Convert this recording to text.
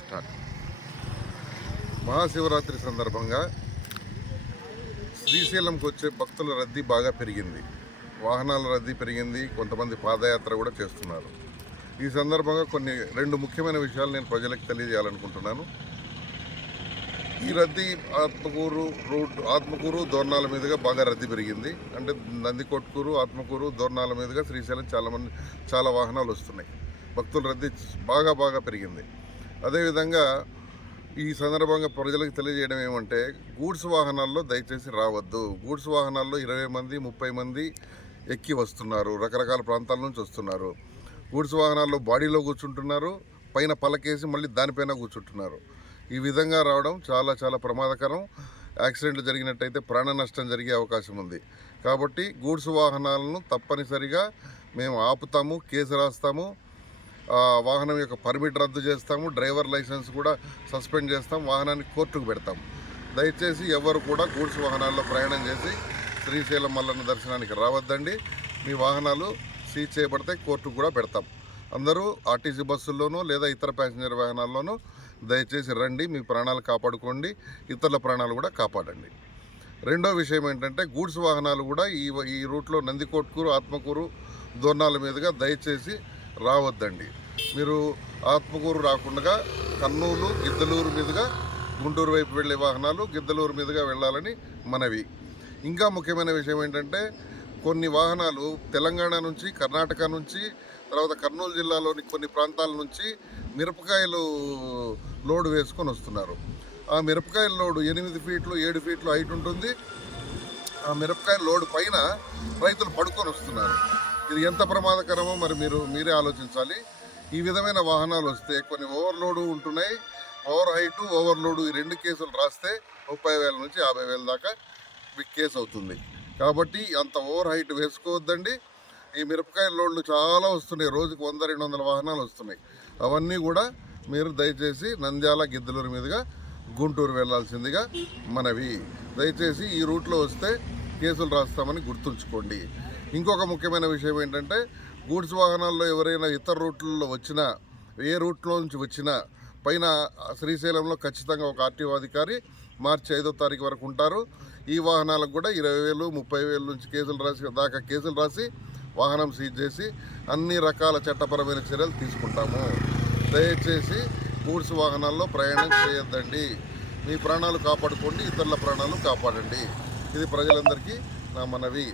Start. Mahashivratri సందర్భంగా శ్రీశైలంకి వచ్చే భక్తుల రద్దీ బాగా పెరిగింది. వాహనాల రద్దీ పెరిగింది. కొంతమంది పాదయాత్ర కూడా చేస్తున్నారు. ఈ సందర్భంగా రెండు ముఖ్యమైన విషయాలు నేను ప్రజలకు తెలియజేయాలనుకుంటున్నాను. ఈ రద్దీ ఆత్మకూరు దోర్నాల మీదుగా బాగా రద్దీ పెరిగింది. అంటే నందికొట్కూరు, ఆత్మకూరు, దోర్నాల మీదుగా శ్రీశైలం చాలా వాహనాలు వస్తున్నాయి. భక్తుల రద్దీ బాగా పెరిగింది. అదేవిధంగా ఈ సందర్భంగా ప్రజలకు తెలియజేయడం ఏమంటే, గూడ్స్ వాహనాల్లో దయచేసి రావద్దు. గూడ్స్ వాహనాల్లో 20 మంది 30 మంది ఎక్కి వస్తున్నారు. రకరకాల ప్రాంతాల నుంచి వస్తున్నారు. గూడ్స్ వాహనాల్లో బాడీలో కూర్చుంటున్నారు, పైన పలకేసి మళ్ళీ దానిపైన కూర్చుంటున్నారు. ఈ విధంగా రావడం చాలా ప్రమాదకరం. యాక్సిడెంట్లు జరిగినట్టయితే ప్రాణ నష్టం జరిగే అవకాశం ఉంది. కాబట్టి గూడ్స్ వాహనాలను తప్పనిసరిగా మేము ఆపుతాము, కేసు రాస్తాము, వాహనం యొక్క పర్మిట్ రద్దు చేస్తాము, డ్రైవర్ లైసెన్స్ కూడా సస్పెండ్ చేస్తాం, వాహనాన్ని కోర్టుకు పెడతాం. దయచేసి ఎవరు కూడా గూడ్స్ వాహనాల్లో ప్రయాణం చేసి శ్రీశైలం మల్లన్న దర్శనానికి రావద్దండి. మీ వాహనాలు సీజ్ చేయబడితే కోర్టుకు కూడా పెడతాం. అందరూ ఆర్టీసీ బస్సుల్లోనూ లేదా ఇతర ప్యాసింజర్ వాహనాల్లోనూ దయచేసి రండి. మీ ప్రాణాలు కాపాడుకోండి, ఇతరుల ప్రాణాలు కూడా కాపాడండి. రెండో విషయం ఏంటంటే, గూడ్స్ వాహనాలు కూడా ఈ రూట్లో నందికొట్కూరు, ఆత్మకూరు, దోర్నాల మీదుగా దయచేసి రావద్దండి. మీరు ఆత్మకూరు రాకుండా కర్నూలు, గిద్దలూరు మీదుగా గుంటూరు వైపు వెళ్ళే వాహనాలు గిద్దలూరు మీదుగా వెళ్ళాలని మనవి. ఇంకా ముఖ్యమైన విషయం ఏంటంటే, కొన్ని వాహనాలు తెలంగాణ నుంచి, కర్ణాటక నుంచి, తర్వాత కర్నూలు జిల్లాలోని కొన్ని ప్రాంతాల నుంచి మిరపకాయలు లోడు వేసుకొని వస్తున్నారు. ఆ మిరపకాయల లోడు 8 ఫీట్లు 7 ఫీట్లు హైట్ ఉంటుంది. ఆ మిరపకాయల లోడు పైన రైతులు పడుకొని వస్తున్నారు. ఇది ఎంత ప్రమాదకరమో మరి మీరే ఆలోచించాలి. ఈ విధమైన వాహనాలు వస్తే కొన్ని ఓవర్లోడు ఉంటున్నాయి. ఓవర్ హైటు, ఓవర్లోడు ఈ 2 కేసులు రాస్తే 30,000 నుంచి 50,000 దాకా కేసు అవుతుంది. కాబట్టి అంత ఓవర్ హైట్ వేసుకోవద్దండి. ఈ మిరపకాయ లోడ్లు చాలా వస్తున్నాయి. రోజుకు 100-200 వాహనాలు వస్తున్నాయి. అవన్నీ కూడా మీరు దయచేసి నంద్యాల, గిద్దలూరు మీదుగా గుంటూరు వెళ్లాల్సిందిగా మనవి. దయచేసి ఈ రూట్లో వస్తే కేసులు రాస్తామని గుర్తుంచుకోండి. ఇంకొక ముఖ్యమైన విషయం ఏంటంటే, గూడ్స్ వాహనాల్లో ఎవరైనా ఇతర రూట్లలో వచ్చినా, ఏ రూట్లో నుంచి వచ్చినా పైన శ్రీశైలంలో ఖచ్చితంగా ఒక ఆర్టీఓ అధికారి మార్చి 5వ తారీఖు వరకు ఉంటారు. ఈ వాహనాలకు కూడా 20,000 30,000 నుంచి కేసులు రాసి వాహనం సీజ్ చేసి అన్ని రకాల చట్టపరమైన చర్యలు తీసుకుంటాము. దయచేసి గూడ్స్ వాహనాల్లో ప్రయాణం చేయొద్దండి. మీ ప్రాణాలు కాపాడుకోండి, ఇతరుల ప్రాణాలు కాపాడండి. ఇది ప్రజలందరికీ నా మనవి.